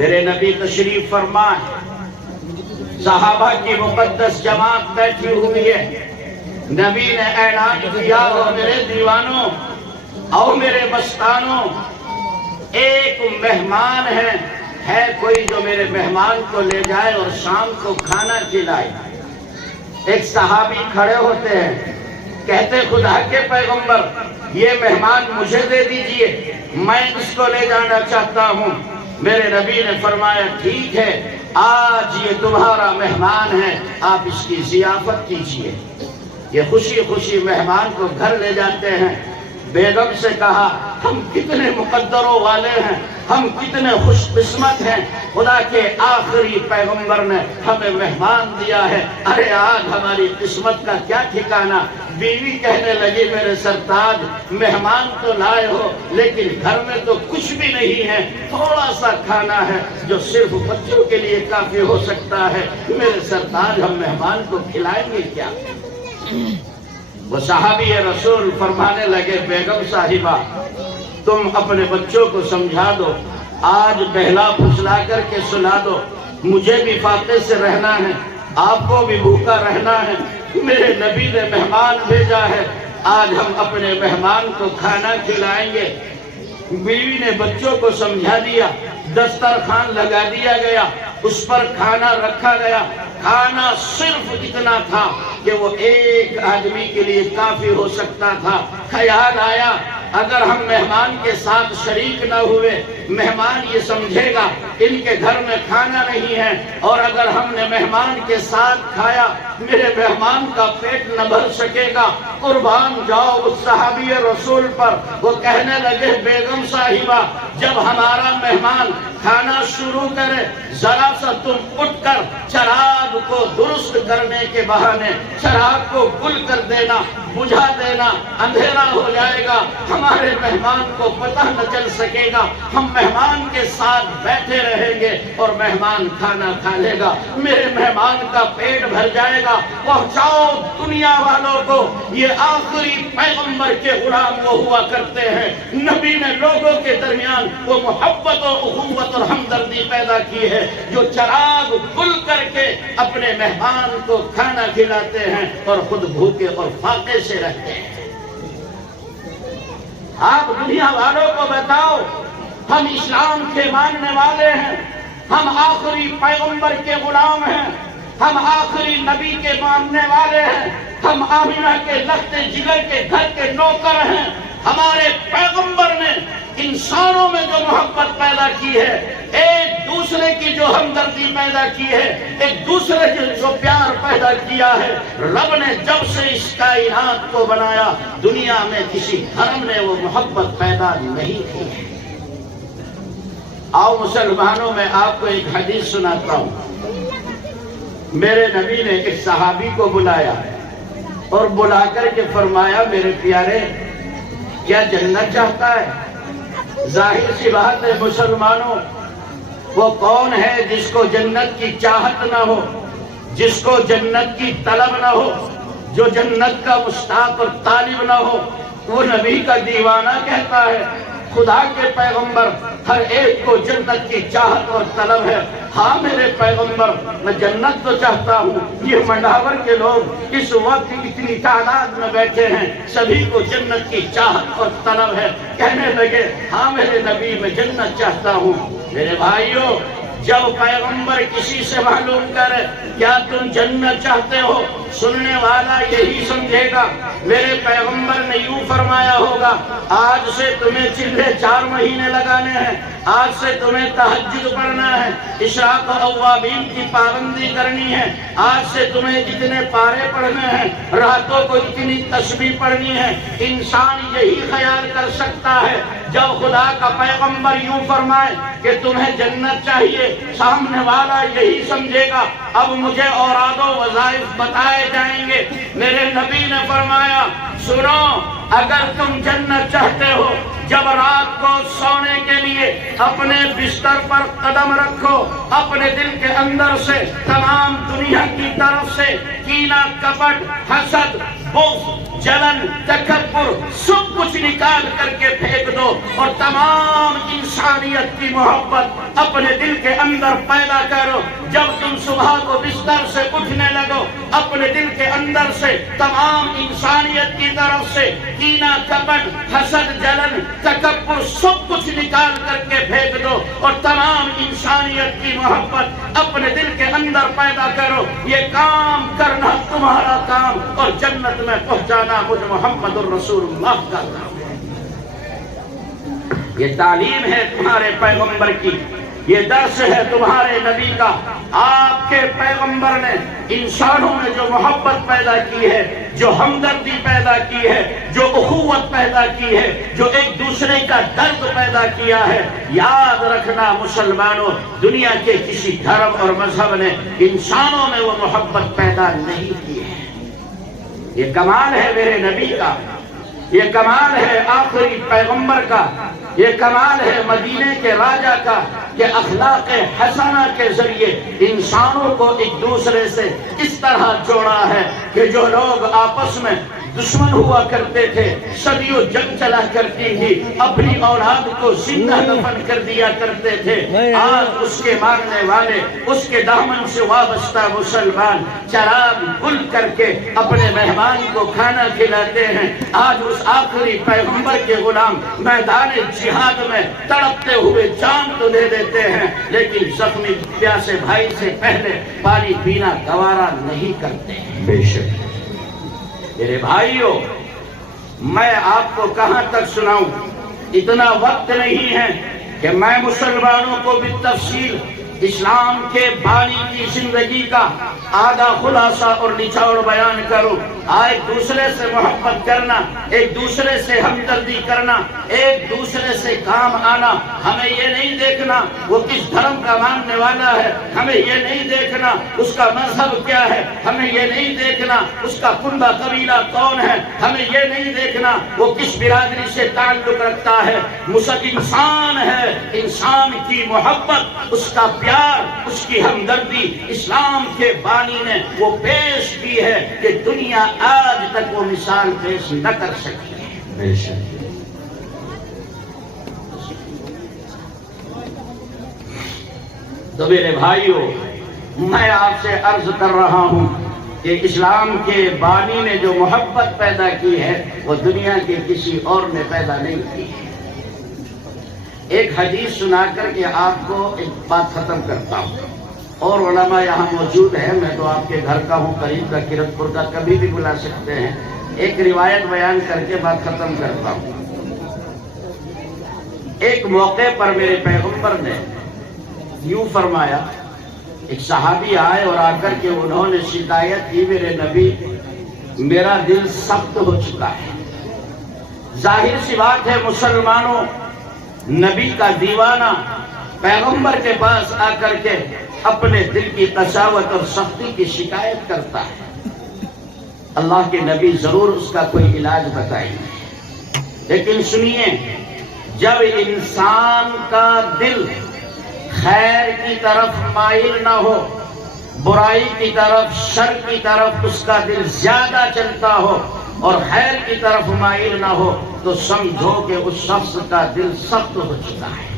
میرے نبی تشریف فرمائے، صحابہ کی مقدس جماعت بیٹھی ہوئی ہے، نبی نے اعلان کیا، او میرے دیوانوں، او میرے مستانوں، ایک مہمان ہے کوئی جو میرے مہمان کو لے جائے اور شام کو کھانا کھلائے۔ ایک صحابی کھڑے ہوتے ہیں، کہتے خدا کے پیغمبر یہ مہمان مجھے دے دیجئے، میں اس کو لے جانا چاہتا ہوں۔ میرے نبی نے فرمایا ٹھیک ہے، آج یہ تمہارا مہمان ہے، آپ اس کی ضیافت کیجئے۔ یہ خوشی خوشی مہمان کو گھر لے جاتے ہیں۔ بیگم سے کہا ہم کتنے مقدروں والے ہیں، ہم کتنے خوش قسمت ہیں، خدا کے آخری پیغمبر نے ہمیں مہمان دیا ہے، ارے آج ہماری قسمت کا کیا ٹھکانہ۔ بیوی کہنے لگی میرے سرتاج مہمان تو لائے ہو لیکن گھر میں تو کچھ بھی نہیں ہے، تھوڑا سا کھانا ہے جو صرف بچوں کے لیے کافی ہو سکتا ہے، میرے سرتاج ہم مہمان کو کھلائیں گے کیا؟ وہ صحابی رسول فرمانے لگے بیگم صاحبہ تم اپنے بچوں کو سمجھا دو، آج بہلا پھسلا کر کے سلا دو، مجھے بھی فاقے سے رہنا ہے، آپ کو بھی بھوکا رہنا ہے، میرے نبی نے مہمان بھیجا ہے، آج ہم اپنے مہمان کو کھانا کھلائیں گے۔ بیوی نے بچوں کو سمجھا دیا، دسترخوان لگا دیا گیا، اس پر کھانا رکھا گیا، کھانا صرف اتنا تھا کہ وہ ایک آدمی کے لیے کافی ہو سکتا تھا۔ خیال آیا اگر ہم مہمان کے ساتھ شریک نہ ہوئے، مہمان یہ سمجھے گا ان کے گھر میں کھانا نہیں ہے، اور اگر ہم نے مہمان کے ساتھ کھایا میرے مہمان کا پیٹ نہ بھر سکے گا۔ قربان جاؤ اس صحابی رسول پر، وہ کہنے لگے بیگم صاحبہ جب ہمارا مہمان کھانا شروع کرے ذرا سا تم اٹھ کر چراغ کو درست کرنے کے بہانے چراغ کو گل کر دینا، بجھا دینا، اندھیرا ہو جائے گا، ہمارے مہمان کو پتہ نہ چل سکے گا، ہم مہمان کے ساتھ بیٹھے رہیں گے اور مہمان کھانا کھا لے گا، میرے مہمان کا پیٹ بھر جائے گا۔ پہنچاؤ دنیا والوں کو یہ آخری پیغمبر کے غلام وہ ہوا کرتے ہیں، نبی نے لوگوں کے درمیان وہ محبت اور اخوت اور ہمدردی پیدا کی ہے جو چراغ گل کر کے اپنے مہمان کو کھانا کھلاتے ہیں اور خود بھوکے اور فاقے سے رہتے ہیں۔ آپ دنیا والوں کو بتاؤ ہم اسلام کے ماننے والے ہیں، ہم آخری پیغمبر کے غلام ہیں، ہم آخری نبی کے ماننے والے ہیں، ہم آمینہ کے لخت جگر کے گھر کے نوکر ہیں۔ ہمارے پیغمبر نے انسانوں میں جو محبت پیدا کی ہے، ایک دوسرے کی جو ہمدردی پیدا کی ہے، ایک دوسرے کی جو پیار پیدا کیا ہے، رب نے جب سے اس کائنات کو بنایا دنیا میں کسی دھرم نے وہ محبت پیدا نہیں کی ہے۔ آؤ مسلمانوں میں آپ کو ایک حدیث سناتا ہوں۔ میرے نبی نے ایک صحابی کو بلایا اور بلا کر کے فرمایا میرے پیارے کیا جنت چاہتا ہے؟ ظاہر سی بات ہے مسلمانوں، وہ کون ہے جس کو جنت کی چاہت نہ ہو، جس کو جنت کی طلب نہ ہو، جو جنت کا مشتاق اور طالب نہ ہو؟ وہ نبی کا دیوانہ کہتا ہے۔ خدا کے پیغمبر ہر ایک کو جنت کی چاہت اور طلب ہے۔ ہاں میرے پیغمبر میں جنت تو چاہتا ہوں، یہ منڈاور کے لوگ اس وقت اتنی تعداد میں بیٹھے ہیں، سبھی کو جنت کی چاہت اور طلب ہے۔ کہنے لگے ہاں میرے نبی میں جنت چاہتا ہوں۔ میرے بھائیوں جب پیغمبر کسی سے معلوم کرے کیا تم جنت چاہتے ہو، سننے والا یہی سمجھے گا میرے پیغمبر نے یوں فرمایا ہوگا آج سے تمہیں چلے 4 مہینے لگانے ہیں، آج سے تمہیں تہجد پڑھنا ہے، اشراق و اوابین کی پابندی کرنی ہے، آج سے تمہیں اتنے پارے پڑھنے ہیں، راتوں کو اتنی تسبیح پڑھنی ہے۔ انسان یہی خیال کر سکتا ہے جب خدا کا پیغمبر یوں فرمائے کہ تمہیں جنت چاہیے، سامنے والا یہی سمجھے گا اب مجھے اوراد و وظائف بتائے جائیں گے۔ میرے نبی نے فرمایا سنو اگر تم جنت چاہتے ہو جب رات کو سونے کے لیے اپنے بستر پر قدم رکھو، اپنے دل کے اندر سے تمام دنیا کی طرف سے کینہ، کپٹ، حسد، بغض، جلن، تکبر سب کچھ نکال کر کے پھینک دو اور تمام انسانیت کی محبت اپنے دل کے اندر پیدا کرو۔ جب تم صبح کو بستر سے اٹھنے لگو، اپنے دل کے اندر سے تمام انسانیت کی طرف سے کینہ، کپٹ، حسد، جلن، تکبر سب کچھ نکال کر کے پھینک دو اور تمام انسانیت کی محبت اپنے دل کے اندر پیدا کرو۔ یہ کام کرنا تمہارا کام اور جنت میں پہنچانا مجھ محمد الرسول اللہ کا کام ہے۔ یہ تعلیم ہے تمہارے پیغمبر کی، یہ درس ہے تمہارے نبی کا۔ آپ کے پیغمبر نے انسانوں میں جو محبت پیدا کی ہے، جو ہمدردی پیدا کی ہے، جو اخوت پیدا کی ہے، جو ایک دوسرے کا درد پیدا کیا ہے، یاد رکھنا مسلمانوں، دنیا کے کسی دھرم اور مذہب نے انسانوں میں وہ محبت پیدا نہیں کی ہے۔ یہ کمال ہے میرے نبی کا، یہ کمال ہے آخری پیغمبر کا، یہ کمال ہے مدینے کے راجہ کا کہ اخلاق حسنہ کے ذریعے انسانوں کو ایک دوسرے سے اس طرح جوڑا ہے کہ جو لوگ آپس میں دشمن ہوا کرتے تھے، صدیوں جنگ چلا کرتی تھی، اپنی اولاد کو زندہ دفن کر دیا کرتے تھے، آج اس کے مارنے والے، اس کے دامن سے وابستہ مسلمان چراغ گل کر کے اپنے مہمان کو کھانا کھلاتے ہیں۔ آج اس آخری پیغمبر کے غلام میدان جہاد میں تڑپتے ہوئے جان تو دے دیتے ہیں، لیکن زخمی پیاسے بھائی سے پہلے پانی پینا گوارا نہیں کرتے ہیں۔ بے شک میرے بھائیوں، میں آپ کو کہاں تک سناؤں، اتنا وقت نہیں ہے کہ میں مسلمانوں کو بالتفصیل اسلام کے بانی کی زندگی کا آدھا خلاصہ اور نچوڑ بیان کروں۔ ایک دوسرے سے محبت کرنا، ایک دوسرے سے ہمدردی کرنا، ایک دوسرے سے کام آنا، ہمیں یہ نہیں دیکھنا وہ کس دھرم کا ماننے والا ہے، ہمیں یہ نہیں دیکھنا اس کا مذہب کیا ہے، ہمیں یہ نہیں دیکھنا اس کا کنبہ قبیلہ کون ہے، ہمیں یہ نہیں دیکھنا وہ کس برادری سے تعلق رکھتا ہے۔ انسان ہے، انسان کی محبت، اس کا پیار، اس کی ہمدردی اسلام کے بانی نے وہ پیش کی ہے کہ دنیا آج تک وہ مثال پیش نہ کر سکی ہے۔ بے شک تو میرے بھائیوں، میں آپ سے عرض کر رہا ہوں کہ اسلام کے بانی نے جو محبت پیدا کی ہے وہ دنیا کے کسی اور نے پیدا نہیں کی ہے۔ ایک حدیث سنا کر کے آپ کو ایک بات ختم کرتا ہوں، اور علماء یہاں موجود ہیں، میں تو آپ کے گھر کا ہوں، قریب کا، کرت پور کا، کبھی بھی بلا سکتے ہیں۔ ایک روایت بیان کر کے بات ختم کرتا ہوں۔ ایک موقع پر میرے پیغمبر نے یوں فرمایا، ایک صحابی آئے اور آ کر کے انہوں نے شکایت کی، میرے نبی میرا دل سخت ہو چکا ہے۔ ظاہر سی بات ہے مسلمانوں، نبی کا دیوانہ پیغمبر کے پاس آ کر کے اپنے دل کی قساوت اور سختی کی شکایت کرتا ہے، اللہ کے نبی ضرور اس کا کوئی علاج بتائیں گے۔ لیکن سنیے، جب انسان کا دل خیر کی طرف مائل نہ ہو، برائی کی طرف، شر کی طرف اس کا دل زیادہ چلتا ہو اور خیر کی طرف مائل نہ ہو، تو سمجھو کہ اس شخص کا دل سخت ہو چکا ہے۔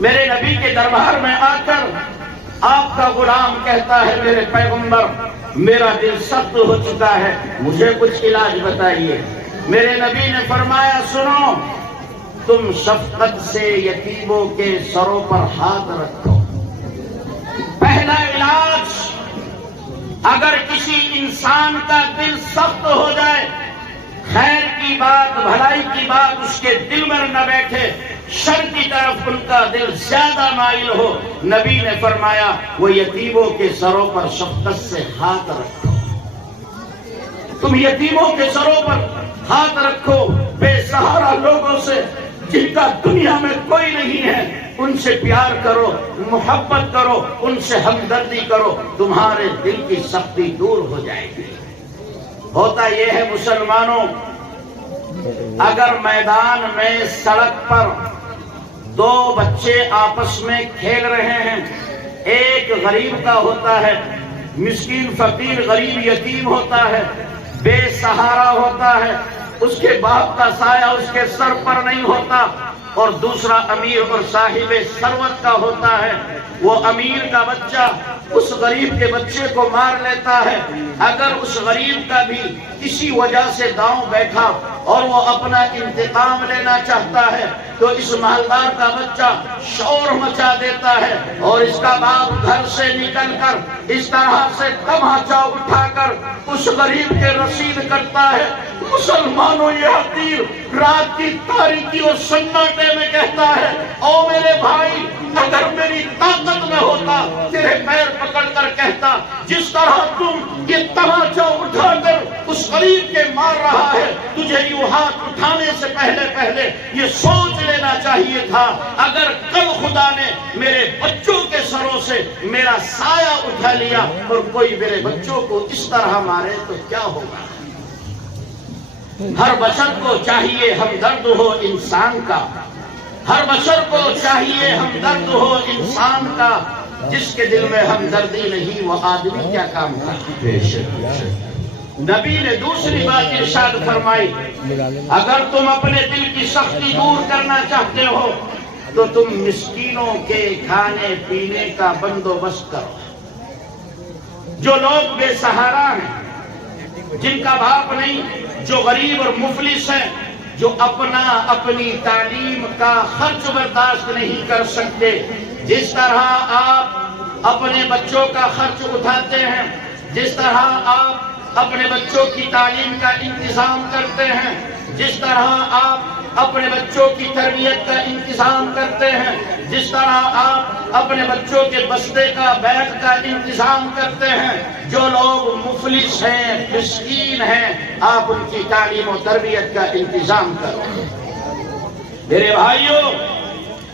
میرے نبی کے دربار میں آ کر آپ کا غلام کہتا ہے، میرے پیغمبر میرا دل سخت ہو چکا ہے، مجھے کچھ علاج بتائیے۔ میرے نبی نے فرمایا، سنو، تم شفقت سے یتیموں کے سروں پر ہاتھ رکھو۔ پہلا علاج، اگر کسی انسان کا دل سخت ہو جائے، خیر کی بات، بھلائی کی بات اس کے دل میں نہ بیٹھے، شر کی طرف ان کا دل زیادہ مائل ہو، نبی نے فرمایا وہ یتیموں کے سروں پر شفقت سے ہاتھ رکھو۔ تم یتیموں کے سروں پر ہاتھ رکھو، بے سہارا لوگوں سے، جن کا دنیا میں کوئی نہیں ہے، ان سے پیار کرو، محبت کرو، ان سے ہمدردی کرو، تمہارے دل کی سختی دور ہو جائے گی۔ ہوتا یہ ہے مسلمانوں، اگر میدان میں، سڑک پر دو بچے آپس میں کھیل رہے ہیں، ایک غریب کا ہوتا ہے، مسکین فقیر غریب یتیم ہوتا ہے، بے سہارا ہوتا ہے، اس کے باپ کا سایہ اس کے سر پر نہیں ہوتا، اور دوسرا امیر اور صاحب ثروت کا ہوتا ہے، وہ امیر کا بچہ اس غریب کے بچے کو مار لیتا ہے۔ اگر اس غریب کا بھی کسی وجہ سے داؤں بیٹھا اور وہ اپنا انتقام لینا چاہتا ہے تو اس محلدار کا بچہ شور مچا دیتا ہے، اور اس کا باپ گھر سے نکل کر اس طرح سے تماچا اٹھا کر اس غریب کے رسید کرتا ہے۔ مسلمانوں، یہ حقیر رات کی تاریکی اور سناٹے میں کہتا ہے، او میرے بھائی، اگر میری طاقت میں ہوتا تیرے پیر پکڑ کر کہتا، جس طرح تم یہ تماچا اٹھا کر اس غریب کے مار رہا ہے، تجھے یوں ہاتھ اٹھانے سے پہلے یہ سوچ لینا چاہیے تھا، اگر کل خدا نے میرے بچوں کے سروں سے میرا سایہ اٹھا لیا اور کوئی میرے بچوں کو اس طرح مارے تو کیا ہوگا۔ ہر بشر کو چاہیے ہمدرد ہو انسان کا، ہر بشر کو چاہیے ہمدرد ہو انسان کا، جس کے دل میں ہمدردی نہیں وہ آدمی کیا کام کرتا۔ نبی نے دوسری بات ارشاد فرمائی، اگر تم اپنے دل کی سختی دور کرنا چاہتے ہو تو تم مسکینوں کے کھانے پینے کا بندوبست کرو۔ جو لوگ بے سہارا ہیں، جن کا باپ نہیں، جو غریب اور مفلس ہیں، جو اپنی تعلیم کا خرچ برداشت نہیں کر سکتے، جس طرح آپ اپنے بچوں کا خرچ اٹھاتے ہیں، جس طرح آپ اپنے بچوں کی تعلیم کا انتظام کرتے ہیں، جس طرح آپ اپنے بچوں کی تربیت کا انتظام کرتے ہیں، جس طرح آپ اپنے بچوں کے بستے کا بیگ کا انتظام کرتے ہیں، جو لوگ مفلس ہیں، مسکین ہیں، آپ ان کی تعلیم و تربیت کا انتظام کرو۔ میرے بھائیوں،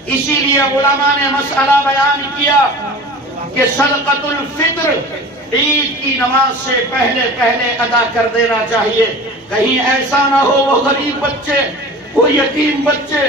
اسی لیے علماء نے مسئلہ بیان کیا کہ صدقۃ الفطر عید کی نماز سے پہلے ادا کر دینا چاہیے، کہیں ایسا نہ ہو وہ غریب بچے، وہ یتیم بچے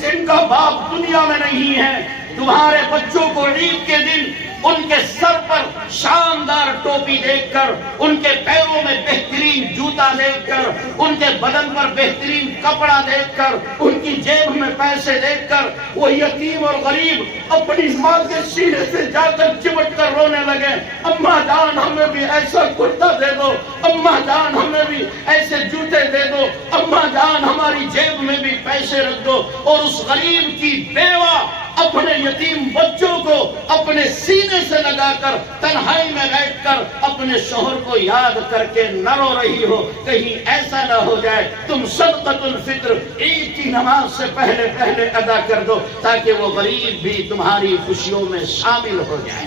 جن کا باپ دنیا میں نہیں ہے، تمہارے بچوں کو عید کے دن ان کے سر پر شاندار ٹوپی دیکھ کر، ان کے پیروں میں بہترین جوتا دیکھ کر، ان کے بدن پر بہترین کپڑا دیکھ کر، ان کی جیب میں پیسے دیکھ کر وہ یتیم اور غریب اپنی ماں کے سینے سے جا کر چمٹ کر رونے لگے، اماں جان ہمیں بھی ایسا کرتا دے دو، اماں جان ہمیں بھی ایسے جوتے دے دو، اماں جان ہماری جیب میں بھی پیسے رکھ دو۔ اور اس غریب کی بیوہ اپنے یتیم بچوں کو اپنے سینے سے لگا کر تنہائی میں بیٹھ کر اپنے شوہر کو یاد کر کے نہ رو رہی ہو، کہیں ایسا نہ ہو جائے تم صدقۃ الفطر عید کی نماز سے پہلے ادا کر دو تاکہ وہ غریب بھی تمہاری خوشیوں میں شامل ہو جائے۔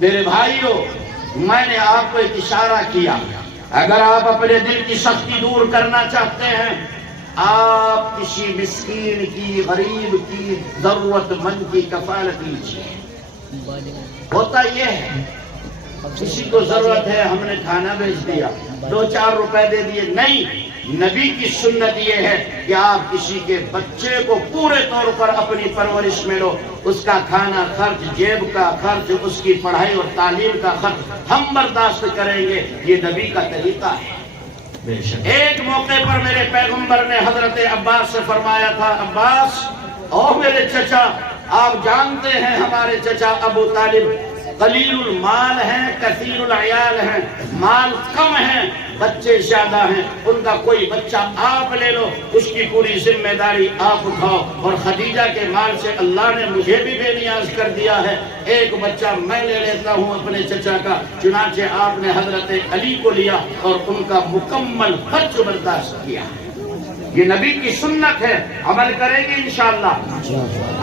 میرے بھائیوں، میں نے آپ کو ایک اشارہ کیا، اگر آپ اپنے دل کی سختی دور کرنا چاہتے ہیں، آپ کسی مسکین کی، غریب کی، ضرورت مند کی کفالت کیجیے۔ ہوتا یہ ہے کسی کو ضرورت ہے، ہم نے کھانا بھیج دیا، 2-4 روپے دے دیے، نہیں، نبی کی سنت یہ ہے کہ آپ کسی کے بچے کو پورے طور پر اپنی پرورش میں لو، اس کا کھانا خرچ، جیب کا خرچ، اس کی پڑھائی اور تعلیم کا خرچ ہم برداشت کریں گے، یہ نبی کا طریقہ ہے۔ ایک موقع پر میرے پیغمبر نے حضرت عباس سے فرمایا تھا، عباس، او میرے چچا، آپ جانتے ہیں ہمارے چچا ابو طالب قلیل المال ہیں، کثیر العیال ہیں، مال کم ہیں، بچے زیادہ ہیں، ان کا کوئی بچہ آپ لے لو، اس کی پوری ذمہ داری آپ اٹھاؤ، اور خدیجہ کے مال سے اللہ نے مجھے بھی بے نیاز کر دیا ہے، ایک بچہ میں لے لیتا ہوں اپنے چچا کا۔ چنانچہ آپ نے حضرت علی کو لیا اور ان کا مکمل خرچ برداشت کیا۔ یہ نبی کی سنت ہے، عمل کریں گے انشاءاللہ۔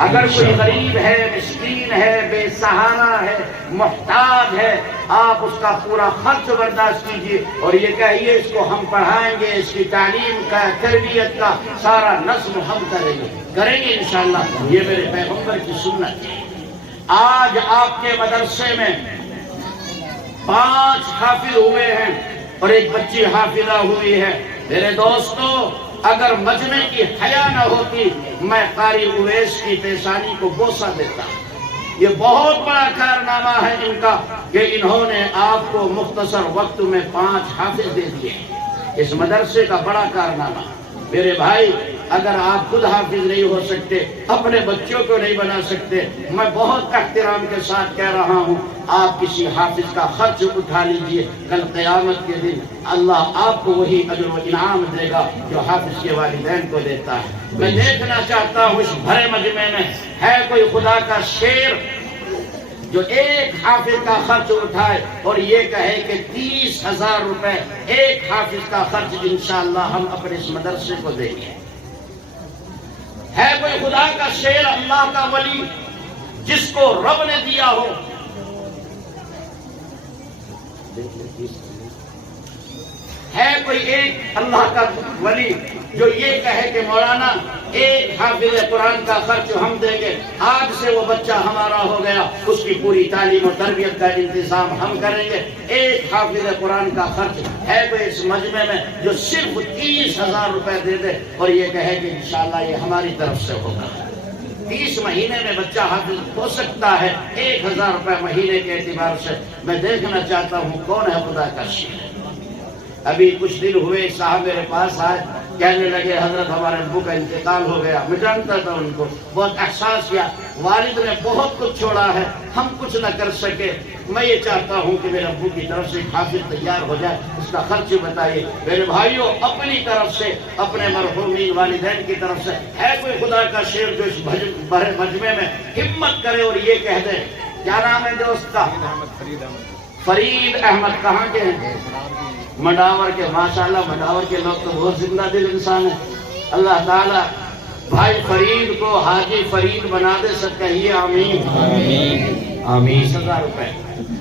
اگر کوئی غریب ہے، مسکین ہے، بے سہارا ہے، محتاج ہے، آپ اس کا پورا خرچ برداشت کیجیے اور یہ کہیے اس کو ہم پڑھائیں گے، اس کی تعلیم کا، تربیت کا سارا نظم ہم کریں گے انشاءاللہ۔ یہ میرے پیغمبر کی سنت ہے۔ آج آپ کے مدرسے میں 5 حافظ ہوئے ہیں اور ایک بچی حافظہ ہوئی ہے۔ میرے دوستو، اگر مجمع کی حیا نہ ہوتی، میں قاری اویس کی پیشانی کو بوسہ دیتا۔ یہ بہت بڑا کارنامہ ہے ان کا کہ انہوں نے آپ کو مختصر وقت میں 5 حافظ دے دیے۔ اس مدرسے کا بڑا کارنامہ۔ میرے بھائی، اگر آپ خود حافظ نہیں ہو سکتے، اپنے بچوں کو نہیں بنا سکتے، میں بہت احترام کے ساتھ کہہ رہا ہوں، آپ کسی حافظ کا خرچ اٹھا لیجئے، کل قیامت کے دن اللہ آپ کو وہی اجر و انعام دے گا جو حافظ کے والدین کو دیتا ہے۔ میں دیکھنا چاہتا ہوں اس بھرے مجمع میں ہے کوئی خدا کا شیر جو ایک حافظ کا خرچ اٹھائے اور یہ کہے کہ 30,000 روپے ایک حافظ کا خرچ انشاءاللہ ہم اپنے اس مدرسے کو دیں گے۔ ہے کوئی خدا کا شیر، اللہ کا ولی جس کو رب نے دیا ہو؟ ہے کوئی ایک اللہ کا ولی جو یہ کہے کہ مولانا ایک حافظ قرآن کا خرچ ہم دیں گے، آج سے وہ بچہ ہمارا ہو گیا، اس کی پوری تعلیم و تربیت کا انتظام ہم کریں گے، ایک حافظ قرآن کا خرچ ہے کوئی اس مجمع میں جو صرف 30,000 روپے دے دے اور یہ کہے کہ انشاءاللہ یہ ہماری طرف سے ہوگا؟ 30 مہینے میں بچہ حافظ ہو سکتا ہے 1,000 روپے مہینے کے اعتبار سے۔ میں دیکھنا چاہتا ہوں کون ہے خدا کا شیر۔ ابھی کچھ دن ہوئے صاحب میرے پاس آئے، کہنے لگے حضرت ہمارے ابو کا انتقال ہو گیا۔ میں جانتا تھا ان کو، بہت احساس کیا، والد نے بہت کچھ چھوڑا ہے، ہم کچھ نہ کر سکے، میں یہ چاہتا ہوں کہ میرے ابو کی طرف سے ایک حافظ تیار ہو جائے، اس کا خرچ بتائیے۔ میرے بھائیوں، اپنی طرف سے، اپنے مرحومین والدین کی طرف سے ہے کوئی خدا کا شیر جو اس بڑے مجمع میں ہمت کرے اور یہ کہہ دے؟ کیا نام ہے دوست کا؟ فرید احمد۔ کہاں کے ہیں؟ مڈاور کے۔ ماشاءاللہ مڈاور کے لوگ تو بہت زندہ دل انسان ہیں۔ اللہ تعالیٰ بھائی فرید کو حاجی فرید بنا دے، سب کہیے آمین آمین۔ 30,000 روپے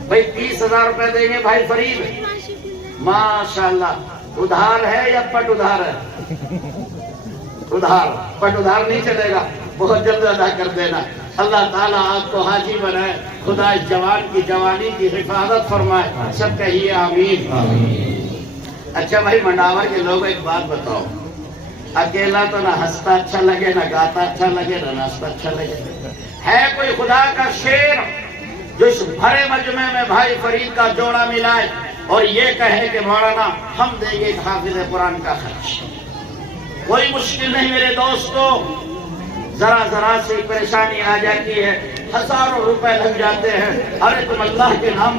بھائی، 30,000 روپے دیں گے بھائی فرید؟ ماشاءاللہ۔ ادھار ہے یا پٹ ادھار ہے؟ ادھار، پٹ ادھار نہیں چلے گا، بہت جلد ادا کر دینا۔ اللہ تعالیٰ آپ کو حاجی بنائے، خدا اس جوان کی جوانی کی حفاظت فرمائے، سب کہیے آمین۔ اچھا بھائی منڈاور کے لوگ ایک بات بتاؤ، اکیلا تو نہ ہنستا اچھا لگے، نہ گاتا اچھا لگے، نہ ناچتا اچھا لگے۔ ہے کوئی خدا کا شیر جو اس بھرے مجمع میں بھائی فرید کا جوڑا ملائے اور یہ کہے کہ مولانا ہم دیں گے ایک حافظ قرآن کا خرچ؟ کوئی مشکل نہیں میرے دوستو، ذرا ذرا سے پریشانی آ جاتی ہے، ہزاروں روپے لگ جاتے ہیں، ارے تم اللہ کے نام